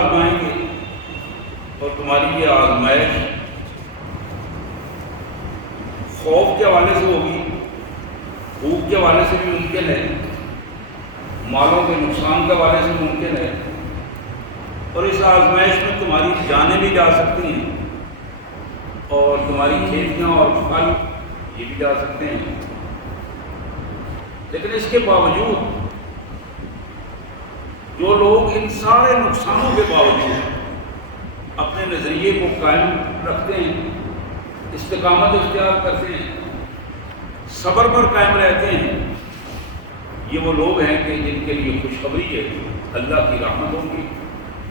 آزمائیں گے اور تمہاری یہ آزمائش خوف کے حوالے سے ہوگی، بھوک کے حوالے سے بھی ممکن ہے، مالوں کے نقصان کے حوالے سے ممکن ہے، اور اس آزمائش میں تمہاری جانیں بھی جا سکتی ہیں اور تمہاری کھیتیاں اور پھل یہ بھی جا سکتے ہیں۔ لیکن اس کے باوجود جو لوگ ان سارے نقصانوں کے باوجود اپنے نظریے کو قائم رکھتے ہیں، استقامت اختیار کرتے ہیں، صبر پر قائم رہتے ہیں، یہ وہ لوگ ہیں کہ جن کے لیے خوشخبری ہے اللہ کی رحمتوں کی،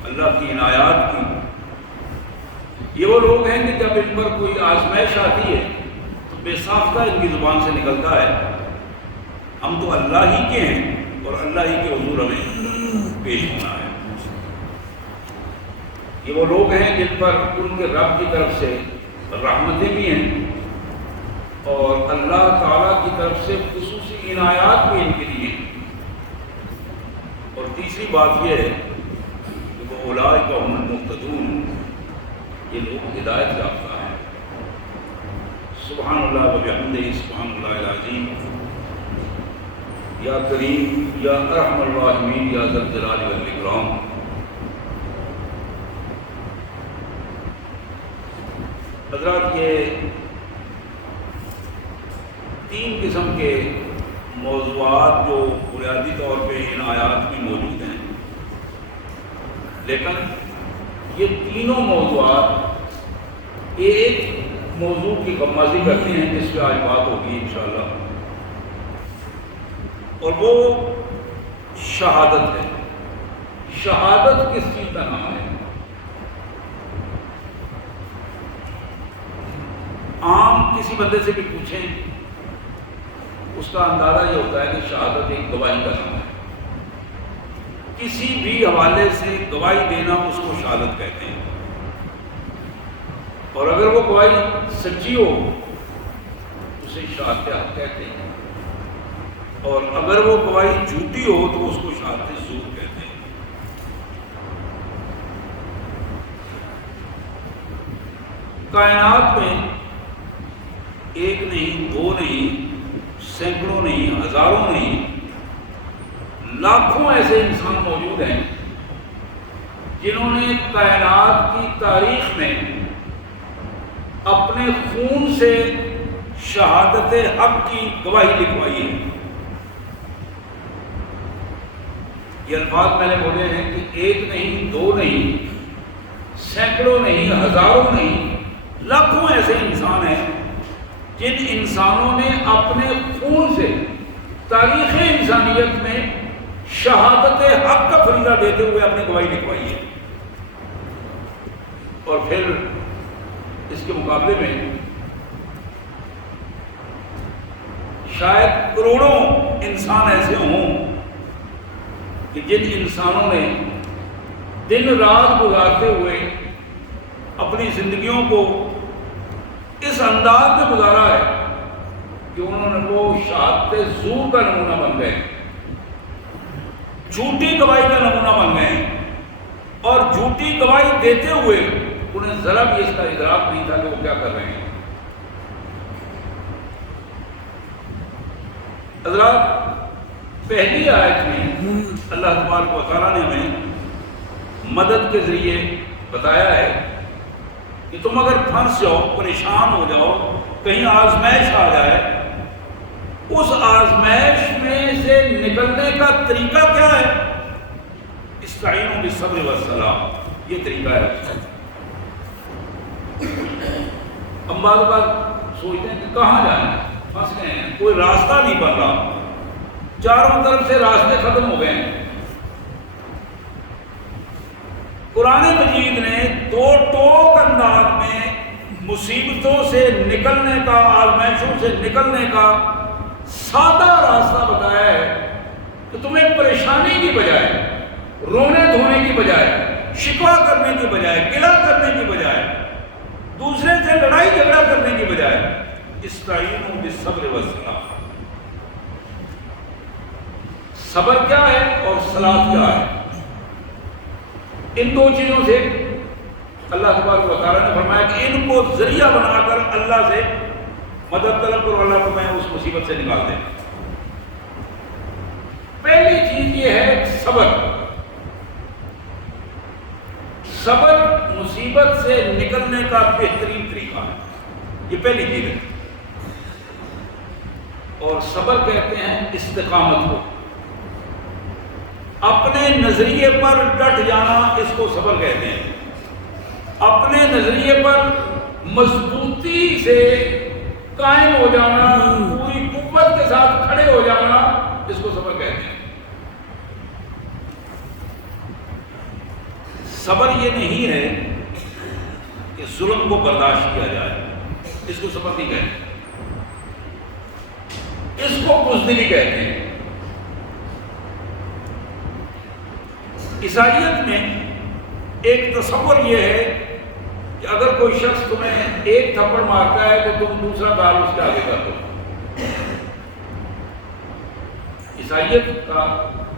اللہ کی عنایات کی۔ یہ وہ لوگ ہیں کہ جب ان پر کوئی آزمائش آتی ہے تو بے ساختہ ان کی زبان سے نکلتا ہے ہم تو اللہ ہی کے ہیں اور اللہ ہی کے حضور ہمیں پیش ہونا ہے۔ یہ وہ لوگ ہیں جن پر ان کے رب کی طرف سے رحمتیں بھی ہیں اور اللہ تعالیٰ کی طرف سے خصوصی عنایات بھی ان کے لیے ہیں۔ اور تیسری بات یہ ہے کہ وہ اولئک هم المهتدون، یہ لوگ ہدایت یافتہ ہیں۔ سبحان اللہ و بحمدہ، سبحان اللہ العظیم، یا کریم یا ارحم الراحمین یا ذا الجلال والاکرام۔ حضرات، یہ تین قسم کے موضوعات جو بنیادی طور پہ ان آیات میں موجود ہیں، لیکن یہ تینوں موضوعات ایک موضوع کی غمازی کرتے ہیں جس پہ آج بات ہوگی انشاءاللہ، اور وہ شہادت ہے۔ شہادت کس چیز کا نام ہے؟ عام کسی بندے سے بھی پوچھیں اس کا اندازہ یہ ہوتا ہے کہ شہادت ایک گواہی کا نام ہے۔ کسی بھی حوالے سے گواہی دینا اس کو شہادت کہتے ہیں، اور اگر وہ گواہی سچی ہو اسے شہادت حق کہتے ہیں، اور اگر وہ گواہی جھوٹی ہو تو اس کو شہادت زور کہتے ہیں۔ کائنات میں ایک نہیں، دو نہیں، سینکڑوں نہیں، ہزاروں نہیں، لاکھوں ایسے انسان موجود ہیں جنہوں نے کائنات کی تاریخ میں اپنے خون سے شہادت حق کی گواہی لکھوائی ہے۔ یہ الفاظ میں نے بولے ہیں کہ ایک نہیں، دو نہیں، سینکڑوں نہیں، ہزاروں نہیں، لاکھوں ایسے انسان ہیں جن انسانوں نے اپنے خون سے تاریخ انسانیت میں شہادت حق کا فریضہ دیتے ہوئے اپنی گواہی لکھوائی ہے، اور پھر اس کے مقابلے میں شاید کروڑوں انسان ایسے ہوں کہ جن انسانوں نے دن رات گزارتے ہوئے اپنی زندگیوں کو اس انداز میں گزارا ہے کہ انہوں نے وہ شہادت زور کا نمونہ بن گئے، جھوٹی گواہی کا نمونہ بن گئے، اور جھوٹی گواہی دیتے ہوئے انہیں ذرا بھی اس کا ادراک نہیں تھا کہ وہ کیا کر رہے ہیں۔ حضرات، پہلی آیت میں اللہ تبارک و تعالیٰ نے ہمیں مدد کے ذریعے بتایا ہے کہ تم اگر پھنس جاؤ، پریشان ہو جاؤ، کہیں آزمائش آ جائے، اس آزمائش میں سے نکلنے کا طریقہ کیا ہے؟ استعینوا بالصبر والصلاۃ، یہ طریقہ ہے۔ ہم بعض بات سوچتے ہیں کہ کہاں جانا ہے، پھنس گئے ہیں، کوئی راستہ نہیں بن رہا، چاروں طرف سے راستے ختم ہو گئے ہیں۔ قرآن مجید نے دو ٹوک انداز میں مصیبتوں سے نکلنے کا، آزمائشوں سے نکلنے کا سادہ راستہ بتایا ہے کہ تمہیں پریشانی کی بجائے، رونے دھونے کی بجائے، شکوہ کرنے کی بجائے، گلہ کرنے کی بجائے، دوسرے سے لڑائی جھگڑا کرنے کی بجائے، استعینوا بالصبر والصلاۃ۔ صبر کیا ہے اور صلاۃ کیا ہے؟ ان دو چیزوں سے اللہ تبارک و تعالیٰ نے فرمایا کہ ان کو ذریعہ بنا کر اللہ سے مدد طلب کرو، اللہ کو میں اس مصیبت سے نکال دے۔ پہلی چیز یہ ہے صبر۔ صبر مصیبت سے نکلنے کا بہترین طریقہ ہے، یہ پہلی چیز ہے۔ اور صبر کہتے ہیں استقامت کو، اپنے نظریے پر ڈٹ جانا، اس کو صبر کہتے ہیں۔ اپنے نظریے پر مضبوطی سے قائم ہو جانا، پوری قوت کے ساتھ کھڑے ہو جانا، اس کو صبر کہتے ہیں۔ صبر یہ نہیں ہے کہ ظلم کو برداشت کیا جائے، اس کو صبر نہیں کہتے، اس کو بزدلی کہتے ہیں۔ عیسائیت میں ایک تصور یہ ہے کہ اگر کوئی شخص تمہیں ایک تھپڑ مارتا ہے تو تم دوسرا گال اس کے آگے کر دو۔ عیسائیت کا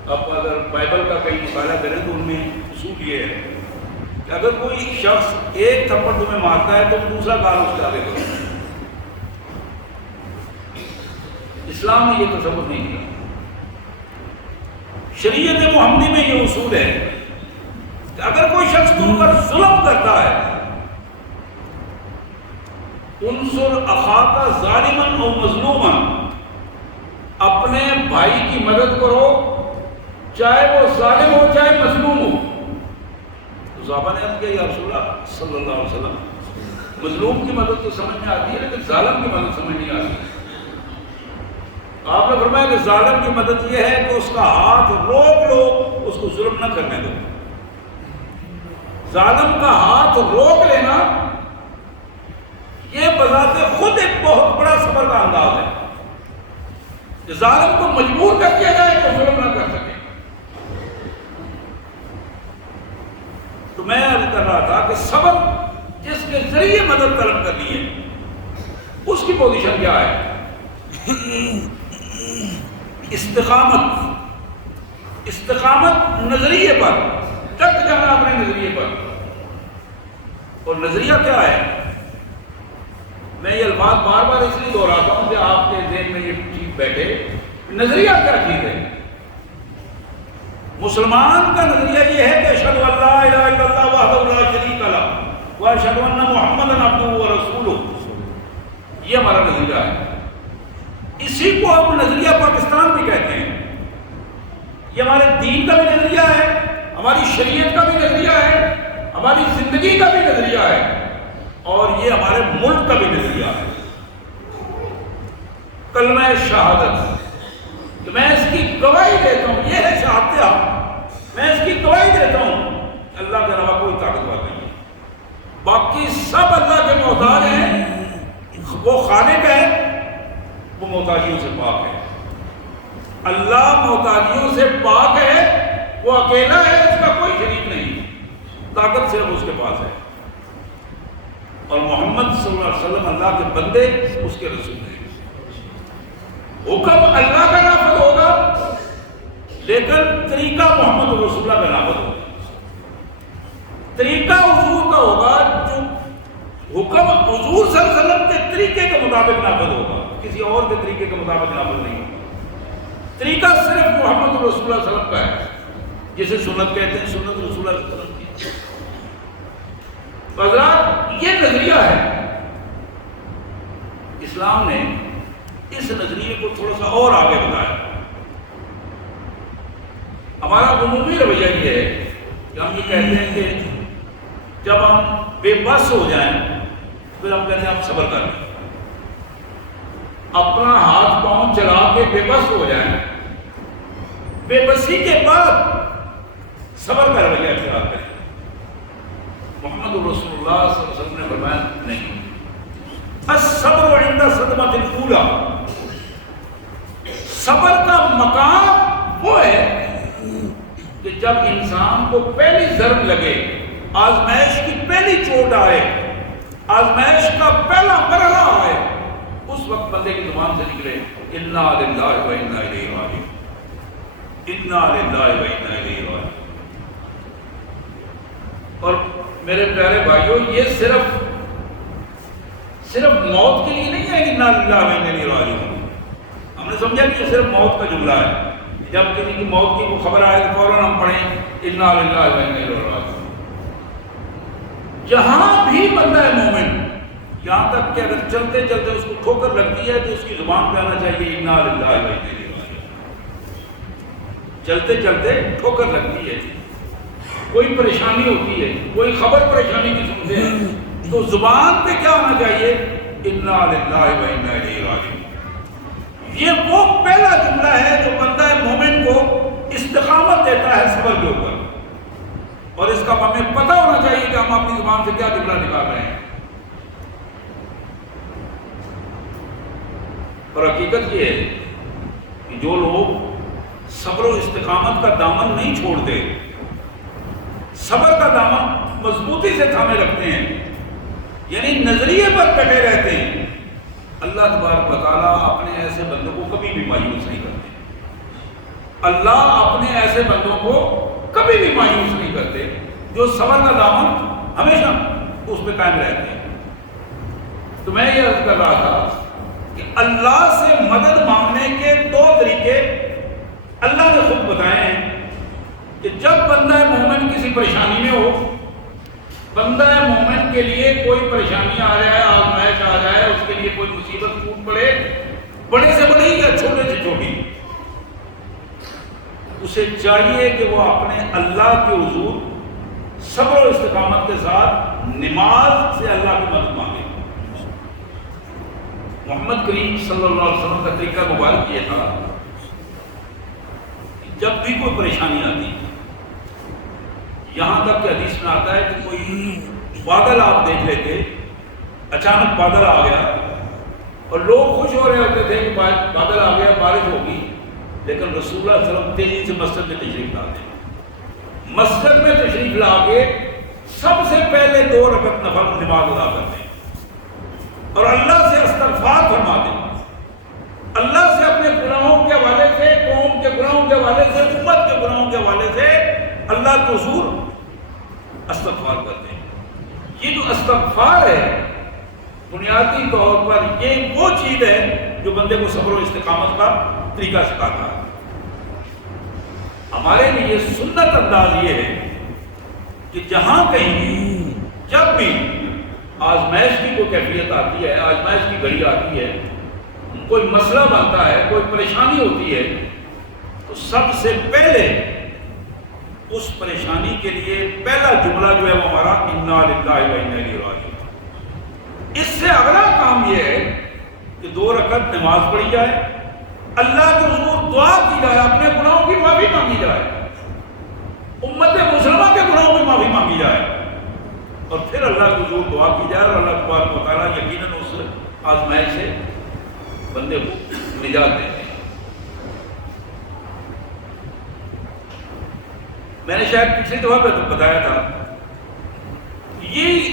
اب اگر بائبل کا کہیں مطالعہ کریں تو ان میں اصول یہ ہے کہ اگر کوئی شخص ایک تھپڑ تمہیں مارتا ہے تو دوسرا گال اس کے آگے کرو۔ اسلام نے یہ تصور نہیں کیا۔ شریعت محمدی میں یہ اصول ہے کہ اگر کوئی شخص تم پر ظلم کرتا ہے، انصر اخاک ظالما او مظلوما، اپنے بھائی کی مدد کرو چاہے وہ ظالم ہو چاہے مظلوم ہو۔ تو صحابہ نے عرض کیا یا رسول اللہ صلی اللہ علیہ وسلم، مظلوم کی مدد تو سمجھ میں آتی ہے لیکن ظالم کی مدد سمجھ نہیں آتی۔ آپ نے فرمایا کہ ظالم کی مدد یہ ہے کہ اس کا ہاتھ روک لو، اس کو ظلم نہ کرنے دو۔ ظالم کا ہاتھ روک لینا یہ بذات خود ایک بہت بڑا صبر کا انداز ہے کہ ظالم کو مجبور کر دیا جائے کہ ظلم نہ کر سکے۔ تو میں عرض کر رہا تھا کہ صبر جس کے ذریعے مدد طلب کرنی ہے اس کی پوزیشن کیا ہے؟ استقامت، استقامت نظریے پر ڈٹ جانا، اپنے نظریے پر۔ اور نظریہ کیا ہے؟ میں یہ الفاظ بار بار اس لیے دہراتا ہوں کہ آپ کے ذہن میں یہ چیز بیٹھے۔ نظریہ کیا چیز ہے؟ مسلمان کا نظریہ یہ ہے کہ اشہد ان لا الہ الا اللہ وحدہ لا شریک لہ واشہد ان محمدا عبدہ ورسولہ، یہ ہمارا نظریہ ہے۔ اسی کو ہم نظریہ پاکستان بھی کہتے ہیں۔ یہ ہمارے دین کا بھی نظریہ ہے، ہماری شریعت کا بھی نظریہ ہے، ہماری زندگی کا بھی نظریہ ہے، اور یہ ہمارے ملک کا بھی نظریہ ہے۔ کلمہ شہادت کہ میں اس کی گواہی دیتا ہوں، یہ ہے شہادت حق، میں اس کی گواہی دیتا ہوں اللہ کے علاوہ کوئی طاقتور نہیں ہے، باقی سب اللہ کے محتاج ہیں، وہ خالق ہے، وہ محتاجیوں سے پاک ہے۔ اللہ محتاجیوں سے پاک ہے، وہ اکیلا ہے، اس کا کوئی شریک نہیں، طاقت صرف اس کے پاس ہے۔ اور محمد صلی اللہ علیہ وسلم اللہ کے بندے، اس کے رسول ہیں۔ حکم اللہ کا نافذ ہوگا لیکن طریقہ محمد رسول اللہ کا نافذ ہوگا۔ طریقہ حضور کا ہوگا، جو حکم حضور صلی اللہ علیہ وسلم کے طریقے کے مطابق نافذ ہوگا، کسی اور کے طریقے کے مطابق نافذ نہیں ہوگا۔ طریقہ صرف محمد رسول اللہ صلی اللہ علیہ وسلم کا ہے، جسے سنت کہتے ہیں، سنت رسول اللہ صلی اللہ علیہ وسلم کی۔ حضرات یہ نظریہ ہے۔ اسلام نے اس نظریے کو تھوڑا سا اور آگے بڑھایا۔ ہمارا عمومی رویہ یہ ہے کہ ہم یہ کہتے ہیں کہ جب ہم بے بس ہو جائیں پھر ہم کہتے ہیں آپ صبر کر لیں، اپنا ہاتھ پاؤں چلا کے بے بس ہو جائیں، بے بسی کے بعد صبر کا رویہ اختیار کریں۔ محمد رسول اللہ صلی اللہ علیہ وسلم نے فرمایا نہیں، الصبر عند صدمۃ الاولی، صبر کا مقام وہ ہے کہ جب انسان کو پہلی ضرب لگے، آزمائش کی پہلی چوٹ آئے، آزمائش کا پہلا مرحلہ آئے، اس وقت بندے کی زبان سے نکلے انا للہ و انا الیہ راجعون، انا للہ و انا الیہ راجعون۔ یہ صرف موت کے لیے نہیں ہے کہ انا للہ و انا الیہ راجعون. ہم نے سمجھا کہ یہ صرف موت کا جملہ ہے. جب کسی کی موت کی کوئی خبر آئے تو فوراً ہم پڑھیں انا للہ و انا الیہ راجعون. جہاں بھی بندہ ہے مومن، یہاں تک کہ اگر چلتے چلتے اس کو ٹھوکر لگتی ہے تو اس کی زبان پہ آنا چاہیے انا للہ و انا الیہ راجعون. چلتے چلتے ٹھوکر لگتی ہے، کوئی پریشانی ہوتی ہے، کوئی خبر پریشانی کی سنتے ہیں تو زبان پہ کیا ہونا چاہیے؟ انا للہ و انا الیہ راجعون. یہ وہ پہلا جملہ ہے جو بندہ مومن کو استقامت دیتا ہے صبر کے اوپر. اور اس کا ہمیں پتہ ہونا چاہیے کہ ہم اپنی زبان سے کیا جملہ نکال رہے ہیں. اور حقیقت یہ ہے کہ جو لوگ صبر و استقامت کا دامن نہیں چھوڑتے، صبر کا دامن مضبوطی سے تھامے رکھتے ہیں، یعنی نظریے پر کٹے رہتے ہیں، اللہ تبارک و تعالیٰ اپنے ایسے بندوں کو کبھی بھی مایوس نہیں کرتے. اللہ اپنے ایسے بندوں کو کبھی بھی مایوس نہیں کرتے جو صبر کا دامن ہمیشہ اس پہ قائم رہتے ہیں. تو میں یہ عرض کر رہا تھا کہ اللہ سے مدد مانگنے کے دو طریقے اللہ نے خود بتائے ہیں کہ جب بندہ مومن کسی پریشانی میں ہو، بندہ مومن کے لیے کوئی پریشانی آ جائے، آزمائش آ جائے، اس کے لیے کوئی مصیبت ٹوٹ پڑے، بڑے سے بڑی یا چھوٹے سے چھوٹی، اسے چاہیے کہ وہ اپنے اللہ کے حضور صبر و استقامت کے ساتھ نماز سے اللہ کی مدد مانگے. محمد کریم صلی اللہ علیہ وسلم کا طریقہ مبارک یہ تھا، جب بھی کوئی پریشانی آتی، یہاں تک کہ حدیث میں آتا ہے کہ کوئی بادل آپ دیکھ لیتے، اچانک بادل آ گیا اور لوگ خوش ہو رہے ہوتے تھے کہ بادل آ گیا، بارش ہوگی، لیکن رسول اللہ صلی اللہ علیہ وسلم تیزی سے مسجد میں تشریف لاتے، مسجد میں تشریف لا کے سب سے پہلے 2 رکعت نفل نماز ادا کرتے اور اللہ سے استغفار فرماتے، اللہ سے اپنے گناہوں کے حوالے سے، قوم کے گناہوں کے حوالے سے، امت کے گناہوں کے حوالے سے اللہ کے حضور استغفار کرتے ہیں. یہ جو استغفار ہے بنیادی طور پر یہ وہ چیز ہے جو بندے کو صبر و استقامت کا طریقہ سکھاتا ہے. ہمارے لیے سنت انداز یہ ہے کہ جہاں کہیں جب بھی آزمائش کی کوئی کیفیت آتی ہے، آزمائش کی گھڑی آتی ہے، کوئی مسئلہ بنتا ہے، کوئی پریشانی ہوتی ہے، تو سب سے پہلے اس پریشانی کے لیے پہلا جملہ جو ہے وہ ہمارا انا للہ و انا الیہ راجعون. اس سے اگلا کام یہ ہے کہ 2 رکعت نماز پڑھی جائے، اللہ کے حضور دعا کی جائے، اپنے گناہوں کی معافی مانگی جائے، امت مسلمہ کے گناہوں کی معافی مانگی جائے، اور پھر اللہ کے حضور دعا کی جائے اور اللہ تبارک و تعالیٰ یقیناً اس آزمائش سے بندے کو نجات دیتے ہیں. میں نے شاید پچھلی دفعہ پہ بتایا تھا یہ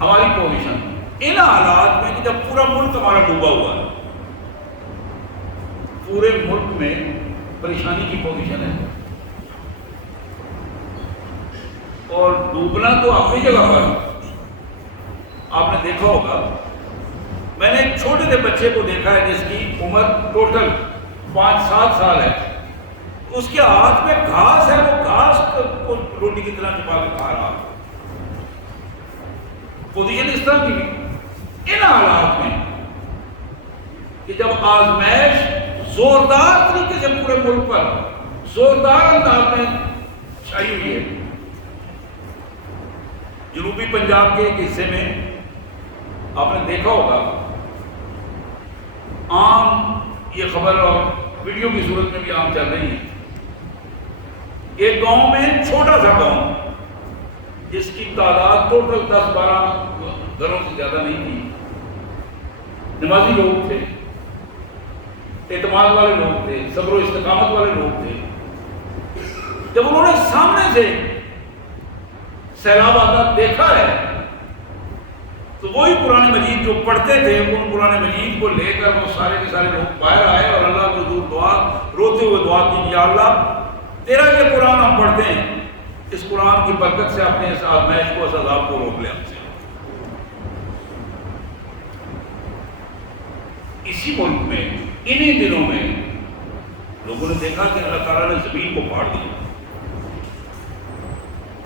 ہماری پوزیشن ان حالات میں کہ جب پورا ملک ہمارا ڈوبا ہوا ہے، پورے ملک میں پریشانی کی پوزیشن ہے، اور ڈوبنا تو اپنی جگہ پر. آپ نے دیکھا ہوگا، میں نے ایک چھوٹے سے بچے کو دیکھا ہے جس کی عمر ٹوٹل 5-7 سال ہے، اس کے ہاتھ میں گھاس ہے، وہ گھاس کو روٹی کی طرح چھپا کے کھا رہا. پوزیشن اس طرح کی ان حالات میں کہ جب آزمائش زوردار طریقے سے پورے ملک پر زوردار انداز میں چھائی ہوئی ہے. جنوبی پنجاب کے ایک حصے میں آپ نے دیکھا ہوگا، عام یہ خبر اور ویڈیو کی صورت میں بھی عام چل رہی ہے، ایک گاؤں میں چھوٹا سا گاؤں جس کی تعداد ٹوٹل 10-12 گھروں سے زیادہ نہیں تھی، نمازی لوگ تھے، اعتماد والے لوگ تھے، صبر و استقامت والے لوگ تھے. جب انہوں نے سامنے سے سیلاب آتا دیکھا ہے تو وہی قرآن مجید جو پڑھتے تھے، ان قرآن مجید کو لے کر وہ سارے کے سارے لوگ باہر آئے اور اللہ کے حضور روتے ہوئے دعا کی، یا اللہ تیرا یہ قرآن ہم پڑھتے ہیں، اس قرآن کی برکت سے اپنے اس آزمائش کو، اس عذاب کو روک لے ہم سے. اسی ملک میں انہی دنوں میں لوگوں نے دیکھا کہ اللہ تعالیٰ نے زمین کو پھاڑ دیا،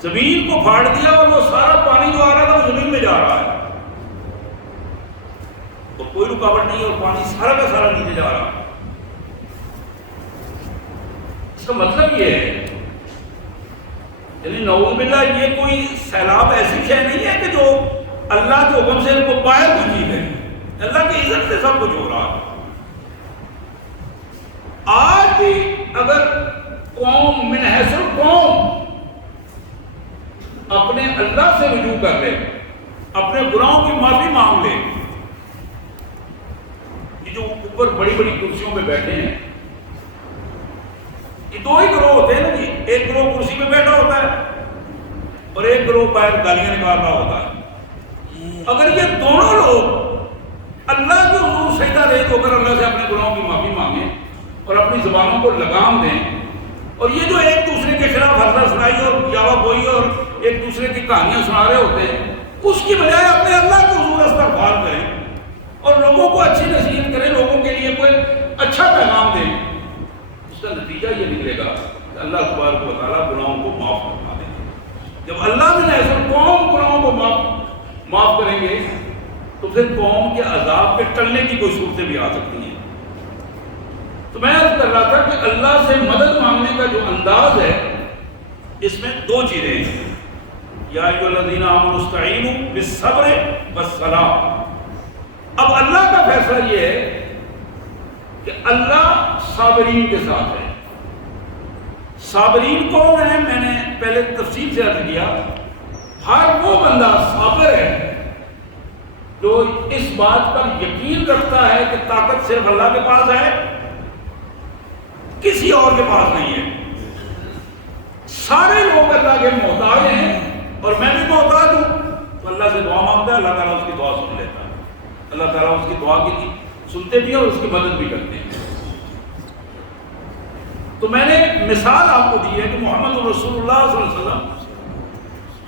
زمین کو پھاڑ دیا، اور وہ سارا پانی جو آ رہا تھا وہ زمین میں جا رہا ہے، اور کوئی رکاوٹ نہیں، اور پانی سارا کا سارا نیچے جا رہا ہے۔ اس کا مطلب یہ ہے، یعنی نعوذ باللہ، یہ کوئی سیلاب ایسی شے نہیں ہے کہ جو اللہ کے حکم سے ان کو باہر کوئی چیز ہے، اللہ کی عزت سے سب کچھ ہو رہا ہے۔ آج بھی اگر قوم من حیث القوم اپنے اللہ سے رجوع کر لے، اپنے گناہوں کی معافی مانگ لے، یہ جو اوپر بڑی بڑی کرسیوں پہ بیٹھے ہیں، یہ دو ہی گروہ ہوتے ہیں نا جی، ایک گروہ کرسی پہ بیٹھا ہوتا ہے اور ایک گروہ باہر گالیاں نکال رہا ہوتا ہے۔ اگر یہ دونوں لوگ اللہ کے حضور سجدہ ریز ہو کر اللہ سے اپنے گناہوں کی معافی مانگیں اور اپنی زبانوں کو لگام دیں، اور یہ جو ایک دوسرے کے خلاف حرفہ سنائی اور یاوہ گوئی اور ایک دوسرے کی کہانیاں سنا رہے ہوتے ہیں، اس کی بجائے اپنے اللہ کے حضور استغفار کریں اور لوگوں کو اچھی نصیحت کریں، لوگوں کے لیے کوئی اچھا پیغام دیں، اس کا نتیجہ یہ نکلے گا کہ اللہ تبارک و تعالیٰ گناہوں کو معاف فرما دیں گے۔ جب اللہ من حیث القوم گناہوں کو معاف کریں گے تو پھر قوم کے عذاب کے ٹلنے کی کوئی صورتیں بھی آ سکتی ہیں۔ تو میں عرض کر رہا تھا کہ اللہ سے مدد مانگنے کا جو انداز ہے، اس میں دو چیزیں ہیں، یا ایھا الذین آمنوا استعینوا بالصبر والصلاۃ۔ اب اللہ کا فیصلہ یہ ہے کہ اللہ صابرین کے ساتھ ہے۔ صابرین کون ہیں؟ میں نے پہلے تفصیل سے عرض کیا، ہر وہ بندہ صابر ہے جو اس بات پر یقین رکھتا ہے کہ طاقت صرف اللہ کے پاس ہے، کسی اور کے پاس نہیں ہے۔ سارے لوگ اللہ کے محتاج ہیں اور میں بھی محتاج ہوں، تو اللہ سے دعا مانگتا ہے، اللہ تعالیٰ اس کی دعا سن لیتا ہے، اللہ تعالیٰ اس کی دعا کی سنتے بھی ہیں اور اس کی مدد بھی کرتے ہیں۔ تو میں نے مثال آپ کو دی ہے کہ محمد رسول اللہ صلی اللہ علیہ وسلم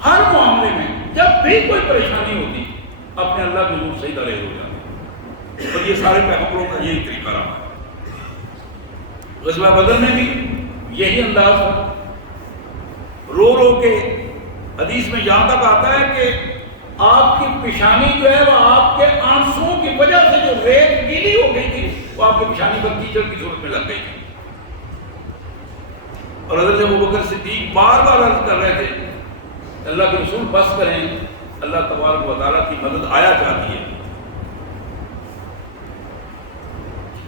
ہر معاملے میں جب بھی کوئی پریشانی ہوتی اپنے اللہ کے حضور سجدہ ریز ہو جاتے، اور یہ سارے پیغمبروں کا یہی طریقہ رہا۔ غزوہ بدر میں بھی یہی انداز تھا، رو رو کے، حدیث میں یہاں تک آتا ہے کہ آپ کی پیشانی جو ہے وہ آپ کے آنسوؤں کی وجہ سے جو ریت گیلی ہو گئی تھی وہ آپ کی پیشانی پر کیچڑ کی صورت میں لگ گئی تھی، اور حضرت ابوبکر صدیق بار بار عرض کر رہے تھے اللہ کے رسول بس کریں، اللہ تبارک و تعالیٰ کی مدد آیا چاہتی ہے۔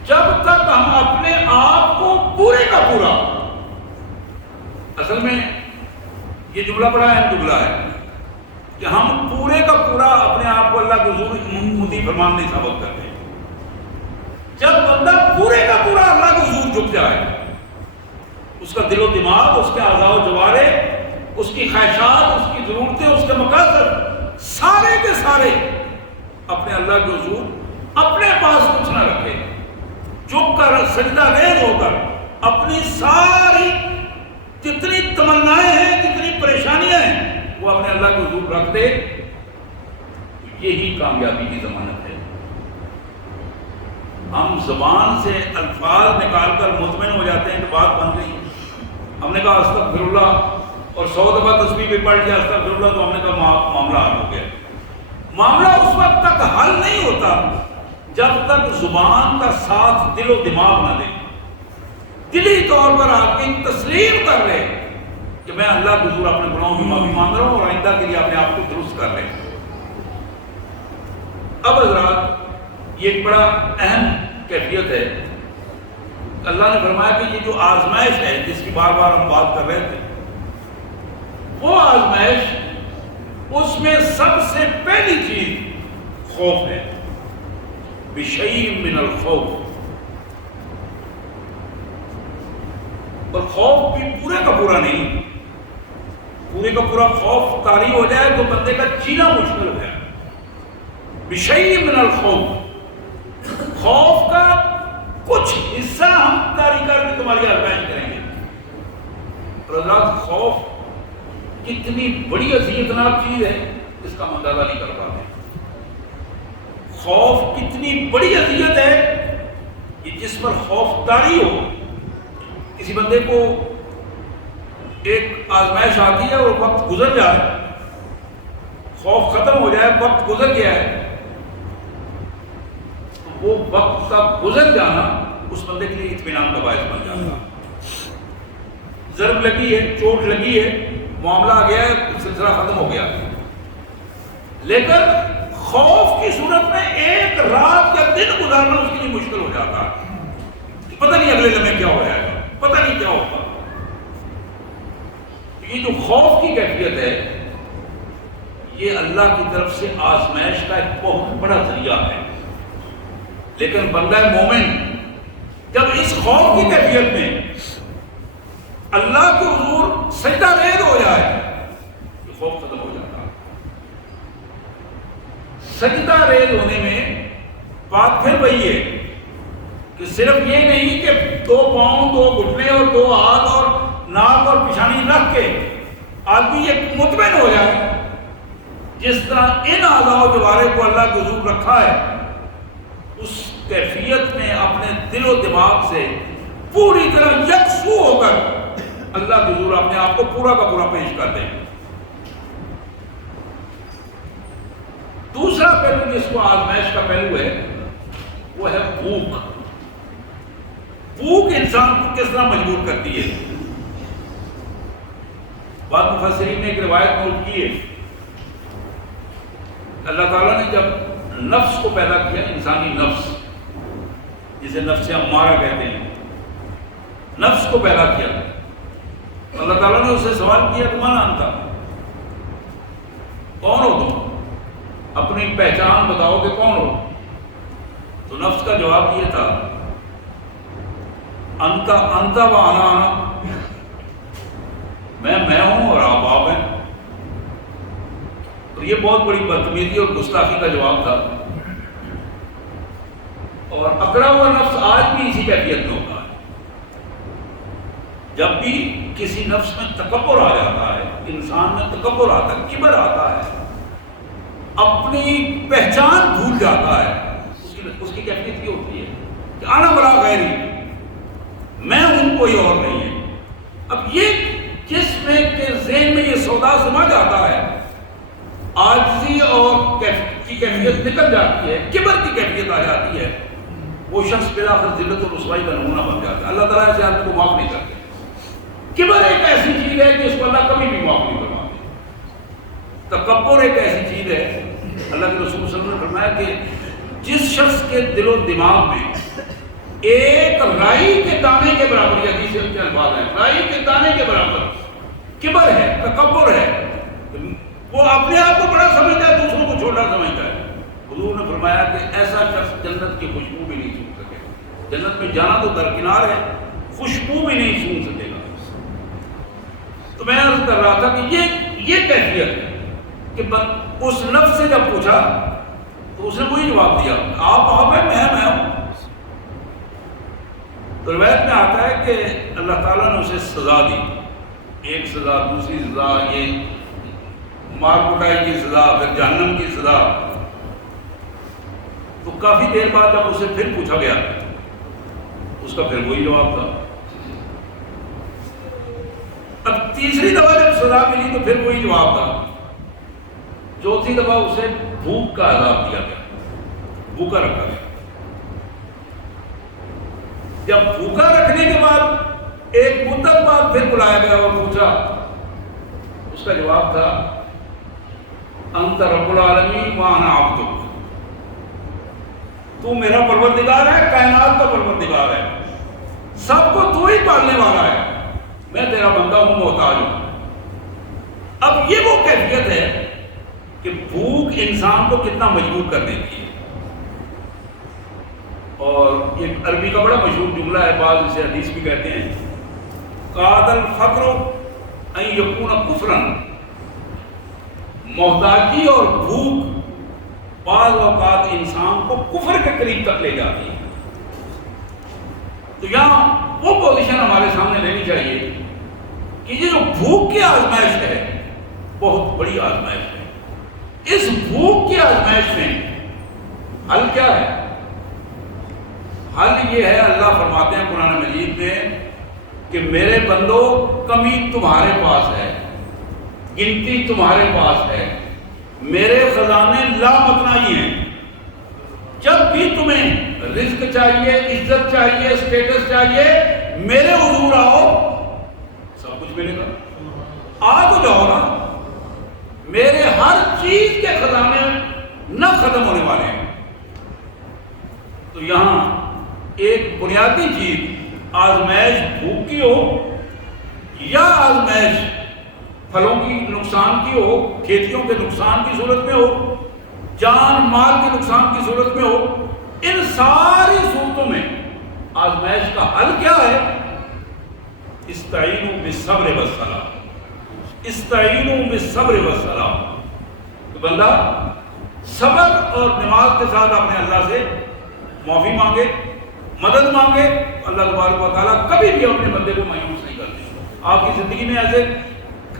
جب تک ہم اپنے آپ کو پورے کا پورا، اصل میں یہ جملہ بڑا اہم جملہ ہے کہ ہم پورے کا پورا اپنے آپ کو اللہ کے حضور مطیع فرمان نہیں ثابت کرتے۔ جب بندہ پورے کا پورا اللہ کے حضور جھک جائے، اس کا دل و دماغ، اس کے اعضاء و جوارح، اس کی خواہشات، اس کی ضرورتیں، اس کے مقاصد سارے کے سارے اپنے اللہ کے حضور اپنے پاس کچھ نہ رکھے، جھک کر سجدہ ریز ہو کر اپنی ساری جتنی تمنائیں ہیں، جتنی پریشانیاں ہیں، وہ اپنے اللہ کے حضور رکھ دے، یہی کامیابی کی ضمانت ہے۔ ہم زبان سے الفاظ نکال کر مطمئن ہو جاتے ہیں کہ بات بن گئی، ہم نے کہا استغفر اللہ اور 100 دفعہ تسبیح بھی پڑھ لیا استغفر اللہ، تو ہم نے کہا معاملہ حل ہو گیا۔ معاملہ اس وقت تک حل نہیں ہوتا جب تک زبان کا ساتھ دل و دماغ نہ دے، دلی طور پر آپ کی تسلیم کر لے کہ میں اللہ کے حضور اپنے گناہوں کی معافی مانگ رہا ہوں اور آئندہ کے لیے اپنے آپ کو درست کر لیں۔ اب حضرات یہ ایک بڑا اہم کیفیت ہے، اللہ نے فرمایا کہ یہ جو آزمائش ہے جس کی بار بار ہم بات کر رہے تھے، وہ آزمائش، اس میں سب سے پہلی چیز خوف ہے، بشیء من الخوف، اور خوف بھی پورے کا پورا نہیں، پورے کا پورا خوف طاری ہو جائے تو بندے کا جینا مشکل ہو جائے۔ بشیء من الخوف، خوف کا کچھ حصہ ہم طاری کر کے تمہاری آزمائش کریں گے۔ اور حضرات خوف کتنی بڑی اذیتناک چیز ہے اس کا اندازہ نہیں کر پاتے۔ خوف کتنی بڑی اذیت ہے کہ جس پر خوف طاری ہو. کسی بندے کو ایک آزمائش آتی ہے اور وقت گزر جائے, خوف ختم ہو جائے, وقت گزر گیا ہے, وہ وقت کا گزر جانا اس بندے کے لیے اطمینان کا باعث بن جاتا ہے. ضرب لگی ہے, چوٹ لگی ہے, معاملہ آ گیا ہے, سلسلہ ختم ہو گیا. لیکن خوف کی صورت میں ایک رات یا دن گزارنا اس کے لیے مشکل ہو جاتا ہے. پتہ نہیں اگلے لمحے کیا ہو جائے گا, پتہ نہیں کیا ہوگا. یہ جو خوف کی کیفیت ہے یہ اللہ کی طرف سے آزمائش کا ایک بہت بڑا ذریعہ ہے. لیکن بندہ مومن جب اس خوف کی کیفیت میں اللہ کے حضور سجدہ ریز ہو جائے یہ خوف ختم ہو جاتا ہے. سجدہ ریز ہونے میں بات پھر وہی ہے کہ صرف یہ نہیں کہ 2 پاؤں 2 گھٹنے اور 2 ہاتھ اور ناک اور پیشانی رکھ کے آدمی ایک مطمئن ہو جائے. جس طرح ان اعضاء و جوارح کو اللہ کے حضور رکھا ہے اس کیفیت میں اپنے دل و دماغ سے پوری طرح یکسو ہو کر اللہ کے حضور اپنے آپ کو پورا کا پورا پیش کر دیں. دوسرا پہلو جس کو آزمائش کا پہلو ہے وہ ہے بھوک. بھوک انسان کو کس طرح مجبور کرتی ہے. بعض مفسرین نے ایک روایت نوٹ کی ہے. اللہ تعالیٰ نے جب نفس کو پیدا کیا, انسانی نفس جسے نفس امارہ کہتے ہیں, نفس کو پیدا کیا, اللہ تعالیٰ نے اسے سوال کیا کہ من انت, کون ہو تم, اپنی پہچان بتاؤ کہ کون ہو. تو نفس کا جواب یہ تھا انت انت و انا انا, میں ہوں اور آپ ہیں. اور یہ بہت بڑی بدتمیزی اور گستاخی کا جواب تھا. اور اکڑا ہوا نفس آج بھی اسی کیفیت میں ہوتا ہے. جب بھی کسی نفس میں تکبر آ جاتا ہے, انسان میں تکبر آتا ہے, کبر آتا ہے, اپنی پہچان بھول جاتا ہے, اس کی کیفیت یہ ہوتی ہے کہ انا ولا غیری, میں ہوں کوئی اور نہیں ہے. اب یہ جس میں کے ذہن میں یہ سودا سما جاتا ہے, عاجزی اور کی کیفیت نکل جاتی ہے, کبر کی کیفیت آ جاتی ہے, وہ شخص بالآخر ذلت اور رسوائی کا نمونہ بن جاتا ہے. اللہ تعالیٰ سے آدمی کو معاف نہیں کرتے. کبر ایک ایسی چیز ہے کہ اس کو اللہ کبھی بھی معاف نہیں کرواتے. تکبر ایک ایسی چیز ہے, اللہ کے رسول صلی اللہ علیہ وسلم نے فرمایا کہ جس شخص کے دل و دماغ میں ایک رائی کے دانے کے برابر, یہ حدیث کے الفاظ ہیں, رائی کے دانے کے برابر کبر ہے, تکبر ہے, وہ اپنے آپ کو بڑا سمجھتا ہے, دوسروں کو چھوٹا سمجھتا ہے. حضور نے فرمایا کہ ایسا شخص جنت کی خوشبو بھی نہیں سون سکے. جنت میں جانا تو درکنار ہے, خوشبو بھی نہیں سون سکے گا. تو میں عرض کر رہا تھا کہ یہ کیفیت کہ اس نفس سے جب پوچھا تو اس نے وہی جواب دیا, آپ ہیں, میں ہوں. تو روایت میں آتا ہے کہ اللہ تعالیٰ نے اسے سزا دی, ایک سزا, دوسری سزا, یہ مار کٹائی کی سزا, پھر جہنم کی سزا. تو کافی دیر بعد جب اسے پھر پوچھا گیا اس کا پھر وہی جواب تھا. اب تیسری دفعہ جب سزا ملی تو پھر وہی جواب تھا. چوتھی دفعہ اسے بھوک کا عذاب دیا گیا, بھوکا رکھا گیا. جب بھوکا رکھنے کے بعد ایک مدت بعد پھر بلایا گیا اور پوچھا, اس کا جواب تھا انت رب العالمین وانا عبدک, تو میرا پروردگار ہے, کائنات کا پروردگار ہے, سب کو تو ہی پالنے والا ہے, میں تیرا بندہ ہوں, محتاج ہوں. اب یہ وہ کیفیت ہے کہ بھوک انسان کو کتنا مجبور کر دیتی ہے. اور ایک عربی کا بڑا مشہور جملہ ہے, بعض اسے حدیث بھی کہتے ہیں, قاد الفقر ان یکون کفرا, محتاجی اور بھوک بعض اوقات انسان کو کفر کے قریب تک لے جاتی ہے. تو یہاں وہ پوزیشن ہمارے سامنے لینی چاہیے کہ یہ جو بھوک کی آزمائش ہے بہت بڑی آزمائش ہے. اس بھوک کی آزمائش میں حل کیا ہے؟ حل یہ ہے، اللہ فرماتے ہیں قرآن مجید میں کہ میرے بندو کمی تمہارے پاس ہے، گنتی تمہارے پاس ہے، میرے خزانے لامتناہی ہیں۔ جب بھی تمہیں رزق چاہیے، عزت چاہیے، اسٹیٹس چاہیے، میرے حضور آؤ، سب کچھ ملے گا۔ آ تو جاؤ نا، میرے ہر چیز کے خزانے نہ ختم ہونے والے ہیں۔ تو یہاں ایک بنیادی چیز آزمائش بھوک کی ہو یا آزمائش پھلوں کی نقصان کی ہو، کھیتیوں کے نقصان کی صورت میں ہو، جان مال کے نقصان کی صورت میں ہو، ان ساری صورتوں میں آزمائش کا حل کیا ہے؟ استعینوا بالصبر والصلاۃ، استعینوا بالصبر والصلاۃ۔ تو بندہ صبر اور نماز کے ساتھ اپنے اللہ سے معافی مانگے، مدد مانگے، اللہ تبارک و تعالیٰ کبھی بھی اپنے بندے کو مایوس نہیں کرتے۔ آپ کی زندگی میں ایسے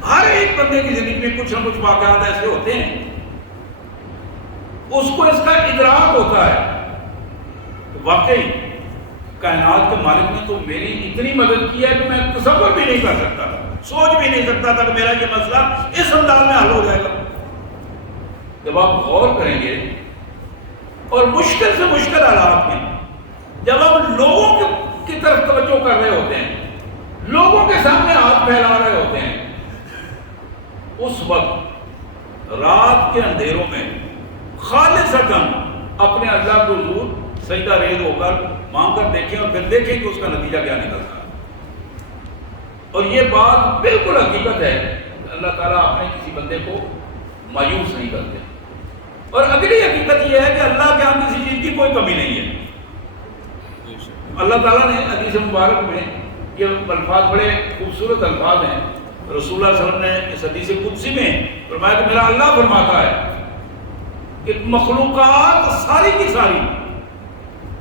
ہر ایک بندے کی زندگی میں کچھ نہ کچھ واقعات ایسے ہوتے ہیں، اس کو اس کا ادراک ہوتا ہے واقعی کائنات کے مالک نے تو میری اتنی مدد کی ہے کہ میں تصور بھی نہیں کر سکتا تھا، سوچ بھی نہیں سکتا تھا کہ میرا یہ مسئلہ اس انداز میں حل ہو جائے گا۔ جب آپ غور کریں گے اور مشکل سے مشکل حالات میں جب آپ لوگوں کی طرف توجہ کر رہے ہوتے ہیں، لوگوں کے سامنے ہاتھ پھیلا رہے ہوتے ہیں، اس وقت رات کے اندھیروں میں خالصتاً اپنے اللہ کے حضور سجدہ ریز ہو کر مانگ کر دیکھیں اور پھر دیکھیں کہ اس کا نتیجہ کیا نکلتا ہے۔ اور یہ بات بالکل حقیقت ہے کہ اللہ تعالیٰ اپنے کسی بندے کو مایوس نہیں کرتے۔ اور اگلی حقیقت یہ ہے کہ اللہ کے ہاں کسی چیز کی کوئی کمی نہیں ہے۔ اللہ تعالیٰ نے حدیث مبارک میں یہ الفاظ بڑے خوبصورت الفاظ ہیں، رسول اللہ صلی اللہ علیہ وسلم نے اس حدیث قدسی میں فرمایا کہ میرا اللہ فرماتا ہے کہ مخلوقات ساری کی ساری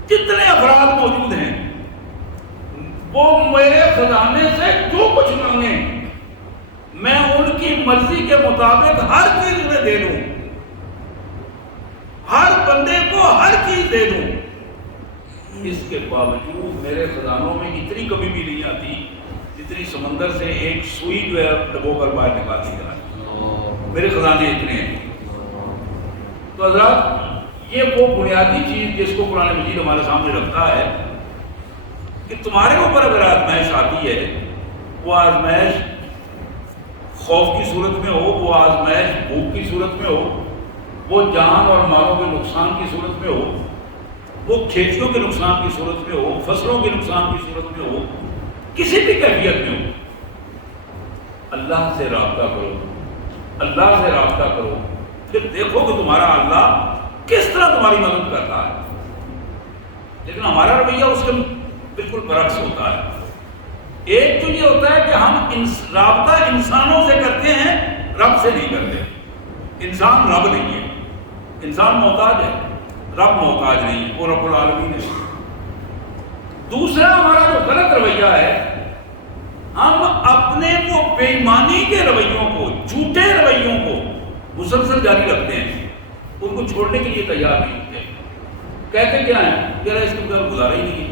جتنے افراد موجود ہیں وہ میرے خزانے سے جو کچھ مانگیں میں ان کی مرضی کے مطابق ہر چیز میں دے دوں، ہر بندے کو ہر چیز دے دوں۔ اس کے باوجود میرے خزانوں میں اتنی کمی بھی نہیں آتی جتنی سمندر سے ایک سوئی جو ہے ڈبو کر باہر نکال دی جائے، میرے خزانے اتنے ہیں۔ تو حضرات یہ وہ بنیادی چیز جس کو قرآن مجید ہمارے سامنے رکھتا ہے کہ تمہارے اوپر اگر آزمائش آتی ہے، وہ آزمائش خوف کی صورت میں ہو، وہ آزمائش بھوک کی صورت میں ہو، وہ جان اور مالوں کے نقصان کی صورت میں ہو، وہ کھیتیوں کے نقصان کی صورت میں ہو، فصلوں کے نقصان کی صورت میں ہو، کسی بھی کیفیت میں ہو، اللہ سے رابطہ کرو، اللہ سے رابطہ کرو، پھر دیکھو کہ تمہارا اللہ کس طرح تمہاری مدد کرتا ہے۔ لیکن ہمارا رویہ اس کے بالکل برعکس ہوتا ہے۔ ایک تو یہ ہوتا ہے کہ ہم رابطہ انسانوں سے کرتے ہیں، رب سے نہیں کرتے۔ انسان رب نہیں ہے، انسان محتاج ہے، رب محتاج نہیں ہے، وہ رب العالمین ہے۔ دوسرا ہمارا جو غلط رویہ ہے، ہم اپنے وہ بے ایمانی کے رویوں کو، جھوٹے رویوں کو مسلسل جاری رکھتے ہیں، ان کو چھوڑنے کے لیے تیار نہیں ہوتے۔ کہتے کیا ہیں کہ اس کے بغیر گزارا ہی نہیں ہے،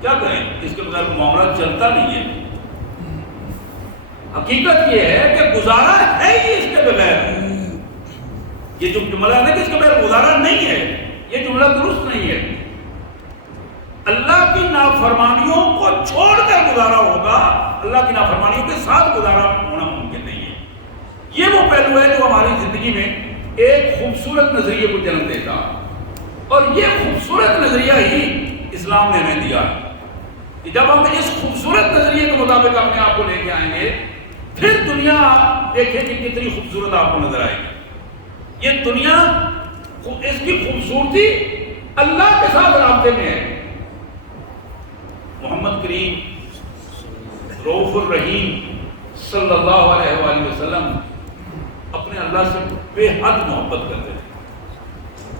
کیا کریں، اس کے بغیر معاملہ چلتا نہیں ہے۔ حقیقت یہ ہے کہ گزارا ہے ہی اس کے بغیر۔ یہ جو جملہ ہے کہ اس کے بغیر گزارا نہیں ہے، یہ جملہ درست نہیں ہے۔ اللہ کی نافرمانیوں کو چھوڑ کر گزارا ہوگا، اللہ کی نافرمانیوں کے ساتھ گزارا ہونا ممکن نہیں ہے۔ یہ وہ پہلو ہے جو ہماری زندگی میں ایک خوبصورت نظریے کو جنم دیتا، اور یہ خوبصورت نظریہ ہی اسلام نے ہمیں دیا ہے کہ جب ہم اس خوبصورت نظریے کے مطابق اپنے آپ کو لے کے آئیں گے، پھر دنیا دیکھیں کہ کتنی خوبصورت آپ کو نظر آئے گی۔ یہ دنیا اس کی خوبصورتی اللہ کے ساتھ رابطے میں ہے۔ محمد کریم رؤوف الرحیم صلی اللہ علیہ وآلہ وسلم اپنے اللہ سے بے حد محبت کرتے تھے۔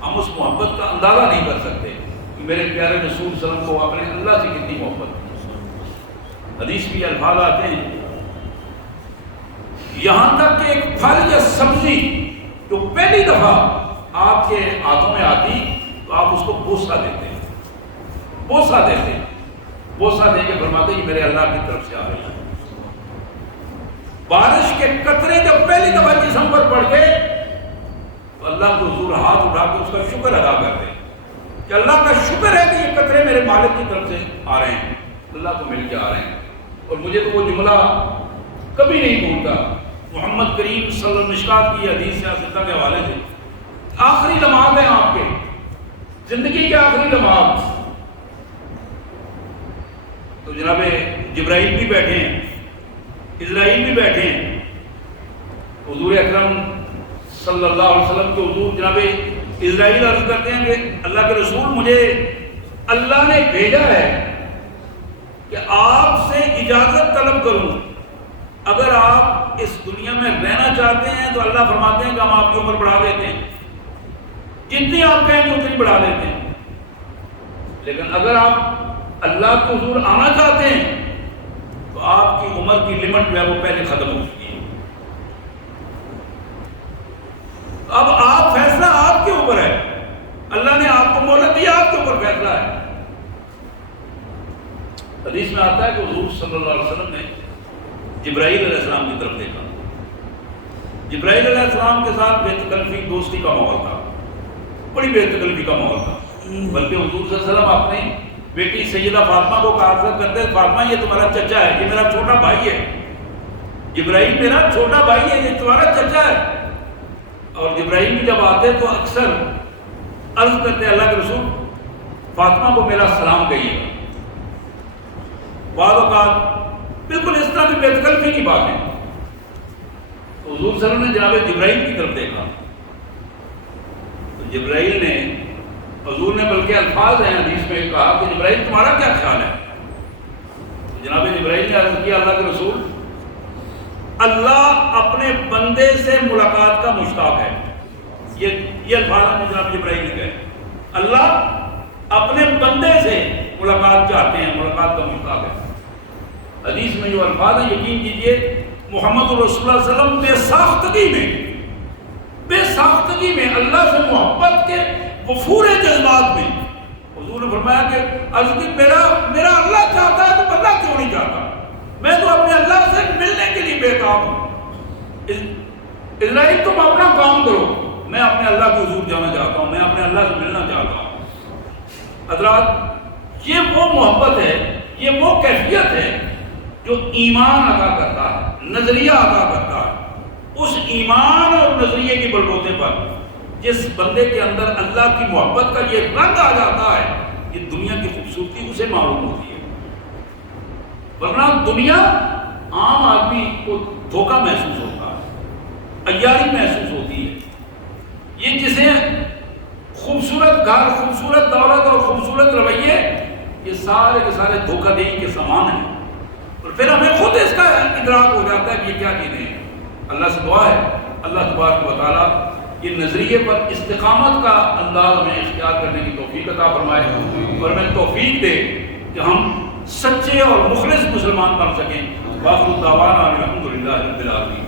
ہم اس محبت کا اندازہ نہیں کر سکتے کہ میرے پیارے رسول صلی اللہ علیہ وسلم کو اپنے اللہ سے کتنی محبت تھی۔ حدیث کی الفاظ آتے ہیں، یہاں تک کہ ایک پھل یا سبزی جو پہلی دفعہ آپ کے ہاتھوں میں آتی تو آپ اس کو بوسہ دیتے ہیں، بوسہ دیتے ہیں، بوسہ دے کے فرماتے ہیں یہ میرے اللہ کی طرف سے آ رہی ہے۔ بارش کے قطرے جب پہلی دفعہ جسم پر پڑ گئے تو اللہ کو حضور ہاتھ اٹھا کے اس کا شکر ادا کرتے ہیں کہ اللہ کا شکر ہے کہ یہ قطرے میرے مالک کی طرف سے آ رہے ہیں، اللہ کو مل کے آ رہے ہیں۔ اور مجھے تو وہ جملہ کبھی نہیں بھولتا، محمد کریم صلی اللہ علیہ وسلم مشکات کی حدیث سیاستہ کے حوالے سے، آخری لمحات ہیں آپ کے زندگی کے آخری لمحات، تو جناب جبرائیل بھی بیٹھے ہیں، اسرائیل بھی بیٹھے ہیں، حضور اکرم صلی اللہ علیہ وسلم کے حضور جناب اسرائیل عرض کرتے ہیں کہ اللہ کے رسول مجھے اللہ نے بھیجا ہے کہ آپ سے اجازت طلب کروں، اگر آپ اس دنیا میں رہنا چاہتے ہیں تو اللہ فرماتے ہیں کہ ہم آپ کی عمر بڑھا دیتے ہیں، جتنی آپ کہیں گے اتنی بڑھا دیتے ہیں، لیکن اگر آپ اللہ کے حضور آنا چاہتے ہیں تو آپ کی عمر کی لمٹ جو ہے وہ پہلے ختم ہو چکی ہے، اب آپ فیصلہ آپ کے اوپر ہے، اللہ نے آپ کو مہلت دی، آپ کے اوپر فیصلہ ہے۔ حدیث میں آتا ہے کہ حضور صلی اللہ علیہ وسلم نے جبرائیل علیہ السلام کی طرف دیکھا، جبرائیل علیہ السلام کے ساتھ بے تکلفی دوستی کا ماحول تھا، بڑی بے تکلفی کا ماحول تھا، بلکہ حضور صلی اللہ علیہ وسلم اپنی بیٹی سیدہ فاطمہ کو کہا کرتے ہیں فاطمہ یہ تمہارا چچا ہے، یہ میرا چھوٹا بھائی ہے، جبرائیل میرا چھوٹا بھائی ہے، یہ تمہارا چچا ہے۔ اور جبرائیل بھی جب آتے تو اکثر عرض کرتے اللہ کے رسول فاطمہ کو میرا سلام کہیے گا۔ بعض اوقات بالکل اس طرح کی بے تکلفی کی بات ہے، تو حضور صلی اللہ علیہ وسلم نے جناب جبرائیل کی طرف دیکھا، تو جبرائیل نے حضور نے بلکہ الفاظ ہیں حدیث میں کہا کہ جبرائیل تمہارا کیا خیال ہے؟ جناب جبرائیل نے عرض کیا اللہ کے رسول اللہ اپنے بندے سے ملاقات کا مشتاق ہے، یہ الفاظ ہیں جناب جبرائیل نے کہے، اللہ اپنے بندے سے ملاقات چاہتے ہیں، ملاقات کا مشتاق ہے۔ حدیث میں جو الفاظ ہیں یقین کیجئے محمد رسول اللہ صلی اللہ علیہ وسلم بے ساختگی میں اللہ سے محبت کے وفور جذبات میں حضور نے فرمایا کہ عرض کی میرا اللہ چاہتا ہے تو اللہ کیوں نہیں چاہتا، میں تو اپنے اللہ سے ملنے کے لیے بےتاب ہوں، اسرائیل تم اپنا کام کرو، میں اپنے اللہ کے حضور جانا چاہتا ہوں، میں اپنے اللہ سے ملنا چاہتا ہوں۔ حضرات یہ وہ محبت ہے، یہ وہ کیفیت ہے جو ایمان عطا کرتا ہے، نظریہ عطا کرتا ہے۔ اس ایمان اور نظریے کی بلبوتے پر جس بندے کے اندر اللہ کی محبت کا یہ رنگ آ جاتا ہے، یہ دنیا کی خوبصورتی اسے معلوم ہوتی ہے، ورنہ دنیا عام آدمی کو دھوکہ محسوس ہوتا ہے، عیاری محسوس ہوتی ہے۔ یہ جسے خوبصورت گھر، خوبصورت دولت اور خوبصورت رویے، یہ سارے کے سارے دھوکہ دہی کے سامان ہیں، اور پھر ہمیں خود اس کا ادراک ہو جاتا ہے کہ یہ کیا چیزیں ہیں۔ اللہ سے دعا ہے اللہ تبارک و تعالیٰ یہ نظریے پر استقامت کا انداز ہمیں اختیار کرنے کی توفیق عطا فرمائے، اور ہمیں توفیق دے کہ ہم سچے اور مخلص مسلمان بن سکیں۔ وآخر دعوانا الحمدللہ رب العالمین۔